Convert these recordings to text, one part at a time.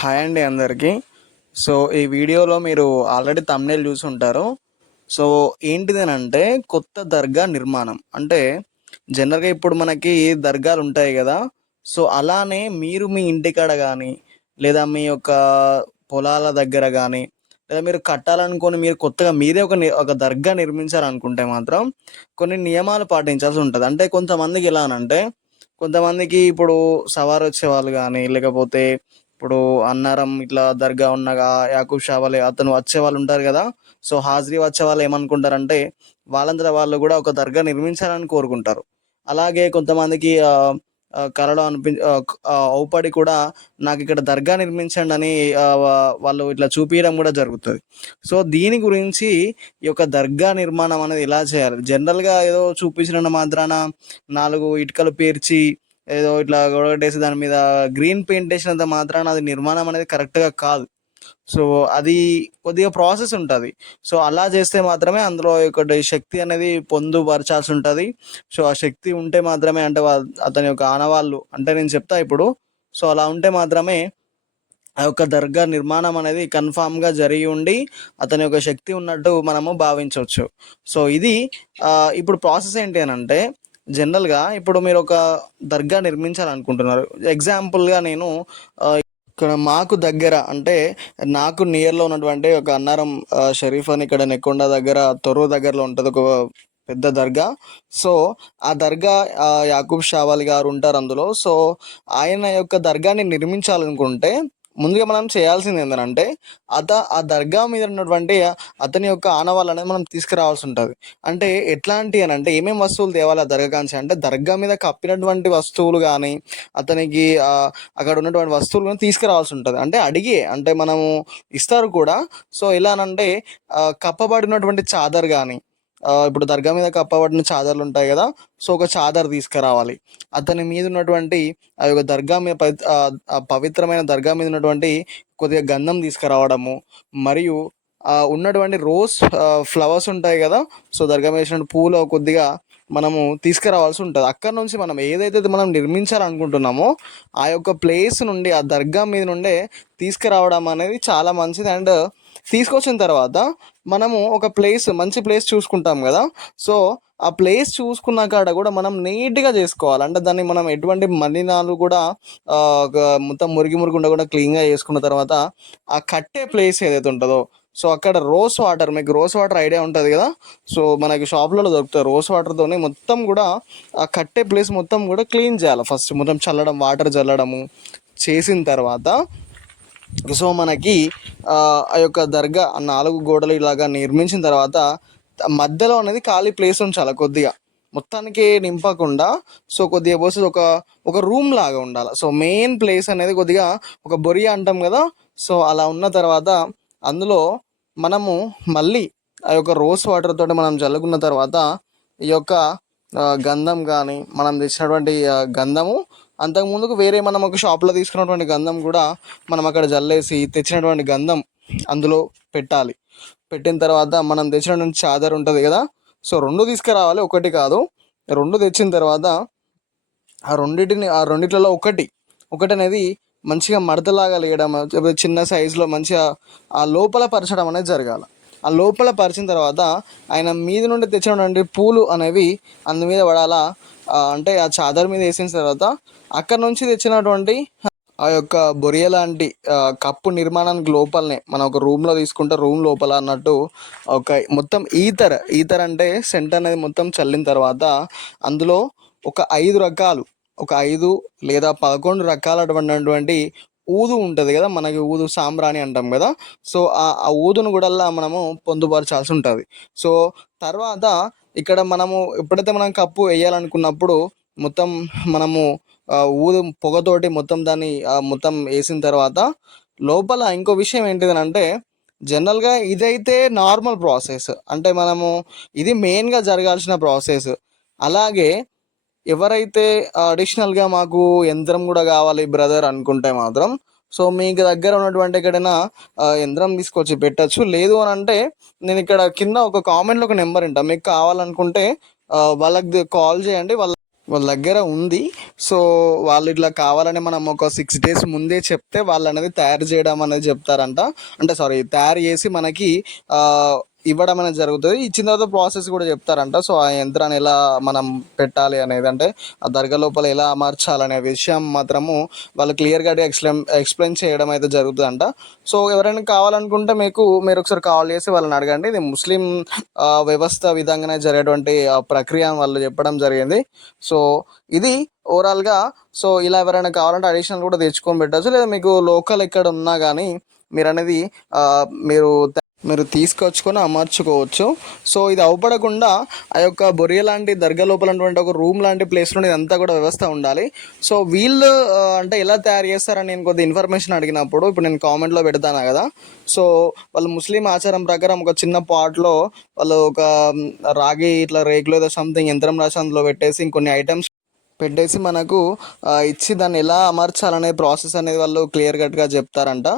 Hi అండి అందరికీ. So ఈ వీడియోలో మీరు ఆల్రెడీ తమ్నేల్ చూసి ఉంటారు సో ఏంటిది అని అంటే కొత్త దర్గా నిర్మాణం. అంటే జనరల్గా ఇప్పుడు మనకి దర్గాలు ఉంటాయి కదా. సో అలానే మీరు మీ ఇంటికాడ కానీ లేదా మీ యొక్క పొలాల దగ్గర కానీ లేదా మీరు కట్టాలనుకొని మీరు కొత్తగా మీరే ఒక ఒక దర్గా నిర్మించాలనుకుంటే మాత్రం కొన్ని నియమాలు పాటించాల్సి ఉంటుంది. అంటే కొంతమందికి ఎలా అనంటే కొంతమందికి ఇప్పుడు సవారు వచ్చే వాళ్ళు కానీ లేకపోతే ఇప్పుడు అన్నారం ఇట్లా దర్గా ఉన్నగా యాకూబ్ షా వాళ్ళు అతను వచ్చే వాళ్ళు ఉంటారు కదా. సో హాజరీ వచ్చే వాళ్ళు ఏమనుకుంటారంటే వాళ్ళందరూ వాళ్ళు కూడా ఒక దర్గా నిర్మించాలని కోరుకుంటారు. అలాగే కొంతమందికి ఆ, అనిపి ఔపడి కూడా నాకు ఇక్కడ దర్గా నిర్మించండి అని వాళ్ళు ఇట్లా చూపించడం కూడా జరుగుతుంది. సో దీని గురించి ఈ యొక్క దర్గా నిర్మాణం అనేది ఎలా చేయాలి? జనరల్గా ఏదో చూపించిన మాత్రాన నాలుగు ఇటుకలు పేర్చి ఏదో ఇట్లా గొడగట్టేసి దాని మీద గ్రీన్ పెయింట్ వేసినంత మాత్రాన అది నిర్మాణం అనేది కరెక్ట్గా కాదు. సో అది కొద్దిగా ప్రాసెస్ ఉంటుంది. సో అలా చేస్తే మాత్రమే అందులో ఒకటి శక్తి అనేది పొందుపరచాల్సి ఉంటుంది సో ఆ శక్తి ఉంటే మాత్రమే అంటే అతని యొక్క ఆనవాళ్ళు అంటే నేను చెప్తా ఇప్పుడు. సో అలా ఉంటే మాత్రమే ఆ యొక్క దర్గా నిర్మాణం అనేది కన్ఫామ్గా జరిగి ఉండి అతని యొక్క శక్తి ఉన్నట్టు మనము భావించవచ్చు. సో ఇది ఇప్పుడు ప్రాసెస్ ఏంటి అని అంటే జనరల్గా ఇప్పుడు మీరు ఒక దర్గా నిర్మించాలనుకుంటున్నారు. ఎగ్జాంపుల్గా నేను ఇక్కడ మాకు దగ్గర అంటే నాకు నియర్లో ఉన్నటువంటి ఒక అన్నారం షరీఫ్ అని ఇక్కడ నెక్కొండ దగ్గర తొర్రు దగ్గరలో ఉంటుంది ఒక పెద్ద దర్గా. సో ఆ దర్గా యాకూబ్ షావాలి గారు ఉంటారు అందులో. సో ఆయన యొక్క దర్గాని నిర్మించాలనుకుంటే ముందుగా మనం చేయాల్సింది ఏంటంటే అత ఆ దర్గా మీద ఉన్నటువంటి అతని యొక్క ఆనవాళ్ళు అనేది మనం తీసుకురావాల్సి ఉంటుంది. అంటే ఎట్లాంటి అని అంటే ఏమేమి వస్తువులు తేవాలి ఆ దర్గా కాంచి అంటే దర్గా మీద కప్పినటువంటి వస్తువులు కానీ అతనికి అక్కడ ఉన్నటువంటి వస్తువులు కానీ తీసుకురావాల్సి ఉంటుంది. అంటే అడిగి అంటే మనము ఇస్తారు కూడా. సో ఎలా అంటే కప్పబడినటువంటి చాదర్ కానీ ఇప్పుడు దర్గా మీద కప్పబడిన చాదర్లు ఉంటాయి కదా సో ఒక చాదర్ తీసుకురావాలి. అతని మీద ఉన్నటువంటి ఆ యొక్క దర్గా మీద పవిత్రమైన దర్గా మీద ఉన్నటువంటి కొద్దిగా గంధం తీసుకురావడము మరియు ఉన్నటువంటి రోజ్ ఫ్లవర్స్ ఉంటాయి కదా సో దర్గా మీద వేసిన పూలు కొద్దిగా మనము తీసుకురావాల్సి ఉంటుంది. అక్కడ నుంచి మనం ఏదైతే మనం నిర్మించాలనుకుంటున్నామో ఆ యొక్క ప్లేస్ నుండి ఆ దర్గా మీద నుండే తీసుకురావడం అనేది చాలా మంచిది. అండ్ తీసుకొచ్చిన తర్వాత మనము ఒక ప్లేస్ మంచి ప్లేస్ చూసుకుంటాం కదా. సో ఆ ప్లేస్ చూసుకున్న కాడ కూడా మనం నీట్గా చేసుకోవాలి. అంటే దాన్ని మనం ఎటువంటి మలినాలు కూడా ఒక మొత్తం మురిగి మురిగి ఉండకుండా క్లీన్గా చేసుకున్న తర్వాత ఆ కట్టే ప్లేస్ ఏదైతే ఉంటుందో సో అక్కడ రోస్ వాటర్ మీకు రోస్ వాటర్ ఐడియా ఉంటుంది కదా. సో మనకి షాప్లలో దొరుకుతాయి రోస్ వాటర్తోనే మొత్తం కూడా ఆ కట్టే ప్లేస్ మొత్తం కూడా క్లీన్ చేయాలి. ఫస్ట్ మొత్తం చల్లడం వాటర్ చల్లడము చేసిన తర్వాత సో మనకి ఆ యొక్క దర్గా నాలుగు గోడలు ఇలాగా నిర్మించిన తర్వాత మధ్యలో అనేది ఖాళీ ప్లేస్ ఉంచాలి కొద్దిగా. మొత్తానికి నింపకుండా సో కొద్దిగా పోసి ఒక ఒక రూమ్ లాగా ఉండాలి. సో మెయిన్ ప్లేస్ అనేది కొద్దిగా ఒక బొరియా అంటాం కదా. సో అలా ఉన్న తర్వాత అందులో మనము మళ్ళీ ఆ యొక్క రోజ్ వాటర్ తోటి మనం చల్లుకున్న తర్వాత ఈ యొక్క గంధం కానీ మనం తెచ్చినటువంటి గంధము అంతకు ముందుకు వేరే మనం ఒక షాప్లో తీసుకున్నటువంటి గంధం కూడా మనం అక్కడ జల్లేసి తెచ్చినటువంటి గంధం అందులో పెట్టాలి. పెట్టిన తర్వాత మనం తెచ్చినటువంటి చాదర్ ఉంటుంది కదా సో రెండు తీసుకురావాలి ఒకటి కాదు. రెండు తెచ్చిన తర్వాత ఆ రెండింటిని ఆ రెండిట్లలో ఒకటి ఒకటి అనేది మంచిగా మడతలాగా లేయడం చిన్న సైజులో మంచిగా ఆ లోపల పరచడం అనేది జరగాలి. ఆ లోపల పరిచిన తర్వాత ఆయన మీద నుండి తెచ్చినటువంటి పూలు అనేవి అందు మీద పడాలా? అంటే ఆ చాదర్ మీద వేసిన తర్వాత అక్కడ నుంచి తెచ్చినటువంటి ఆ యొక్క బొరియ లాంటి కప్పు నిర్మాణానికి లోపలనే మనం ఒక రూమ్లో తీసుకుంటే రూమ్ లోపల అన్నట్టు ఒక మొత్తం ఈతర్ ఈతర్ అంటే సెంట్ అనేది మొత్తం చల్లిన తర్వాత అందులో ఒక ఐదు రకాలు ఒక ఐదు లేదా పదకొండు రకాలటువంటి ఊదు ఉంటుంది కదా మనకి ఊదు సాంబ్రాణి అంటాం కదా. సో ఆ ఊదును కూడా మనము పొందుపరచాల్సి ఉంటుంది సో తర్వాత ఇక్కడ మనము ఎప్పుడైతే మనం కప్పు వేయాలనుకున్నప్పుడు మొత్తం మనము ఊదు పొగతోటి మొత్తం దాన్ని మొత్తం వేసిన తర్వాత లోపల ఇంకో విషయం ఏంటిదనంటే జనరల్గా ఇదైతే నార్మల్ ప్రాసెస్. అంటే మనము ఇది మెయిన్గా జరగాల్సిన ప్రాసెస్. అలాగే ఎవరైతే అడిషనల్గా మాకు యంత్రం కూడా కావాలి బ్రదర్ అనుకుంటే మాత్రం సో మీకు దగ్గర ఉన్నటువంటి ఎక్కడైనా యంత్రం తీసుకొచ్చి పెట్టచ్చు. లేదు అని అంటే నేను ఇక్కడ కింద ఒక కామెంట్లో ఒక నెంబర్ ఉంటా మీకు కావాలనుకుంటే వాళ్ళకి కాల్ చేయండి. వాళ్ళ వాళ్ళ దగ్గర ఉంది. సో వాళ్ళు ఇట్లా కావాలని మనం ఒక సిక్స్ డేస్ ముందే చెప్తే వాళ్ళు అనేది తయారు చేయడం అనేది చెప్తారంట. అంటే సారీ తయారు చేసి మనకి ఇవ్వడం అనేది జరుగుతుంది. ఇచ్చిన తర్వాత ప్రాసెస్ కూడా చెప్తారంట. సో ఆ యంత్రాన్ని ఎలా మనం పెట్టాలి అనేది అంటే ఆ దర్గా లోపల ఎలా అమర్చాలనే విషయం మాత్రము వాళ్ళు క్లియర్గా ఎక్స్ప్లెయిన్ ఎక్స్ప్లెయిన్ చేయడం అయితే జరుగుతుందంట. సో ఎవరైనా కావాలనుకుంటే మీకు మీరు ఒకసారి కాల్ చేసి వాళ్ళని అడగండి. ఇది ముస్లిం వ్యవస్థ విధంగానే జరిగేటువంటి ప్రక్రియ వాళ్ళు చెప్పడం జరిగింది. సో ఇది ఓవరాల్గా సో ఇలా ఎవరైనా కావాలంటే అడిషనల్ కూడా తెచ్చుకొని పెట్టచ్చు. లేదా మీకు లోకల్ ఎక్కడ ఉన్నా కానీ మీరు అనేది మీరు మీరు తీసుకొచ్చుకొని అమర్చుకోవచ్చు. సో ఇది అవపడకుండా ఆ యొక్క బొరియ లాంటి దర్గా లోపల ఒక రూమ్ లాంటి ప్లేస్లో ఇదంతా కూడా వ్యవస్థ ఉండాలి. సో వీళ్ళు అంటే ఎలా తయారు చేస్తారని నేను కొద్ది ఇన్ఫర్మేషన్ అడిగినప్పుడు ఇప్పుడు నేను కామెంట్లో పెడతాను కదా. సో వాళ్ళు ముస్లిం ఆచారం ప్రకారం ఒక చిన్న పాట్లో వాళ్ళు ఒక రాగి ఇట్లా రేకులు ఏదో సంథింగ్ యంత్రం రాసి అందులో పెట్టేసి ఇంకొన్ని ఐటమ్స్ పెట్టేసి మనకు ఇచ్చి దాన్ని ఎలా అమర్చాలనే ప్రాసెస్ అనేది వాళ్ళు క్లియర్ కట్గా చెప్తారంట.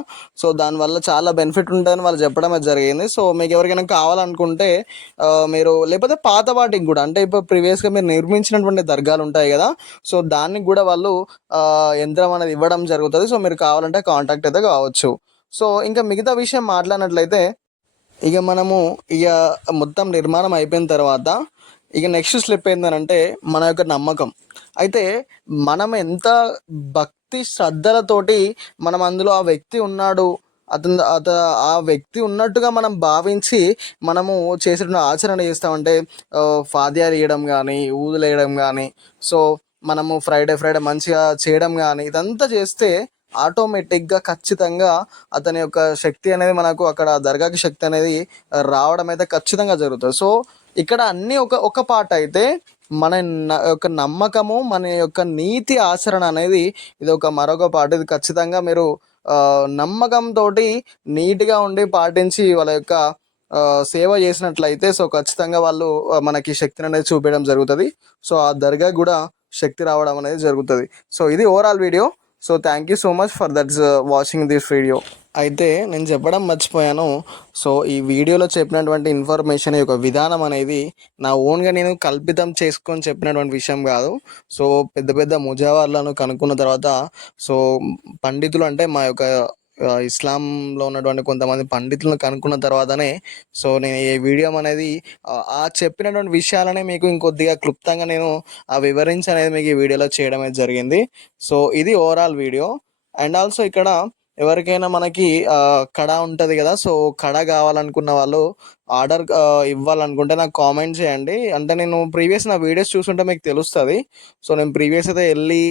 సో దానివల్ల చాలా బెనిఫిట్ ఉంటుందని వాళ్ళు చెప్పడం జరిగింది. సో మీకు ఎవరికైనా కావాలనుకుంటే మీరు లేకపోతే పాత వాటికి కూడా అంటే ఇప్పుడు ప్రీవియస్గా మీరు నిర్మించినటువంటి దర్గాలు ఉంటాయి కదా సో దానికి కూడా వాళ్ళు యంత్రం అనేది ఇవ్వడం జరుగుతుంది. సో మీరు కావాలంటే కాంటాక్ట్ అయితే కావచ్చు. సో ఇంకా మిగతా విషయం మాట్లాడినట్లయితే ఇక మనము ఇక మొత్తం నిర్మాణం అయిపోయిన తర్వాత ఇక నెక్స్ట్ స్టెప్ ఏంటంటే మన యొక్క నమ్మకం. అయితే మనం ఎంత భక్తి శ్రద్ధలతోటి మనం అందులో ఆ వ్యక్తి ఉన్నాడు అతను అత ఆ వ్యక్తి ఉన్నట్టుగా మనం భావించి మనము చేసిన ఆచరణ చేస్తామంటే ఫాద్యాలు వేయడం కానీ ఊదులు వేయడం కానీ సో మనము ఫ్రైడే ఫ్రైడే మంచిగా చేయడం కానీ ఇదంతా చేస్తే ఆటోమేటిక్గా ఖచ్చితంగా అతని యొక్క శక్తి అనేది మనకు అక్కడ దర్గాకి శక్తి అనేది రావడం అయితే ఖచ్చితంగా జరుగుతుంది. సో ఇక్కడ అన్ని ఒక ఒక పాట అయితే మన యొక్క నమ్మకము మన యొక్క నీతి ఆచరణ అనేది ఇది ఒక మరొక పాట. ఇది ఖచ్చితంగా మీరు నమ్మకంతో నీట్గా ఉండి పాటించి వాళ్ళ యొక్క సేవ చేసినట్లయితే సో ఖచ్చితంగా వాళ్ళు మనకి శక్తిని అనేది చూపించడం జరుగుతుంది. సో ఆ దర్గా కూడా శక్తి రావడం అనేది జరుగుతుంది. సో ఇది overall video. So thank you so much for that's watching this video. అయితే నేను చెప్పడం మర్చిపోయాను. సో ఈ వీడియోలో చెప్పినటువంటి ఇన్ఫర్మేషన్ యొక్క విధానం అనేది నా ఓన్గా నేను కల్పితం చేసుకొని చెప్పినటువంటి విషయం కాదు. సో పెద్ద పెద్ద ముజావర్లను కనుక్కున్న తర్వాత సో పండితులు అంటే మా యొక్క ఇస్లాంలో ఉన్నటువంటి కొంతమంది పండితులను కనుక్కున్న తర్వాతనే సో నేను ఈ వీడియో అనేది ఆ ఆ చెప్పినటువంటి విషయాలనే మీకు ఇంకొద్దిగా క్లుప్తంగా నేను ఆ వివరించి అనేది మీకు ఈ వీడియోలో చేయడం అయితే జరిగింది. సో ఇది ఓవరాల్ వీడియో. అండ్ ఆల్సో ఇక్కడ ఎవరికైనా మనకి కడ ఉంటుంది కదా సో కడ కావాలనుకున్న వాళ్ళు ఆర్డర్ ఇవ్వాలనుకుంటే నాకు కామెంట్ చేయండి. అంటే నేను ప్రీవియస్ నా వీడియోస్ చూసుంటే మీకు తెలుస్తుంది. సో నేను ప్రీవియస్ అయితే వెళ్ళి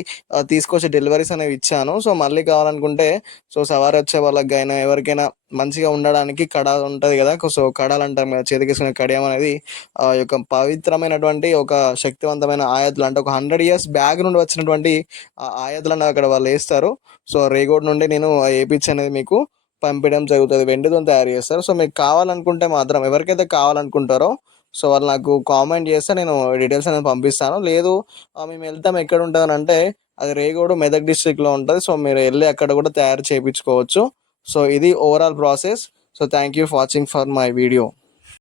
తీసుకొచ్చే డెలివరీస్ అనేవి ఇచ్చాను. సో మళ్ళీ కావాలనుకుంటే సో సవారి వచ్చే వాళ్ళకి అయినా ఎవరికైనా మంచిగా ఉండడానికి కడ ఉంటుంది కదా. సో కడాలు అంటాం కదా చేతికేసుకునే కడియం అనేది ఆ యొక్క పవిత్రమైనటువంటి ఒక శక్తివంతమైన ఆయతులు అంటే ఒక హండ్రెడ్ ఇయర్స్ బ్యాక్ నుండి వచ్చినటువంటి ఆ అక్కడ వాళ్ళు వేస్తారు. సో రేగోడ్ నుండి నేను వేయించి అనేది మీకు. పంపించడం జరుగుతుంది. వెండితో తయారు చేస్తారు. సో మీకు కావాలనుకుంటే మాత్రం ఎవరికైతే కావాలనుకుంటారో సో వాళ్ళు నాకు కామెంట్ చేస్తే నేను డీటెయిల్స్ అనేది పంపిస్తాను. లేదు మేము వెళ్తాం ఎక్కడ ఉంటుంది అంటే అది రేగోడు మెదక్ డిస్ట్రిక్ట్లో ఉంటుంది. సో మీరు వెళ్ళి అక్కడ కూడా తయారు చేయించుకోవచ్చు. సో ఇది overall process. So thank you for watching for my video.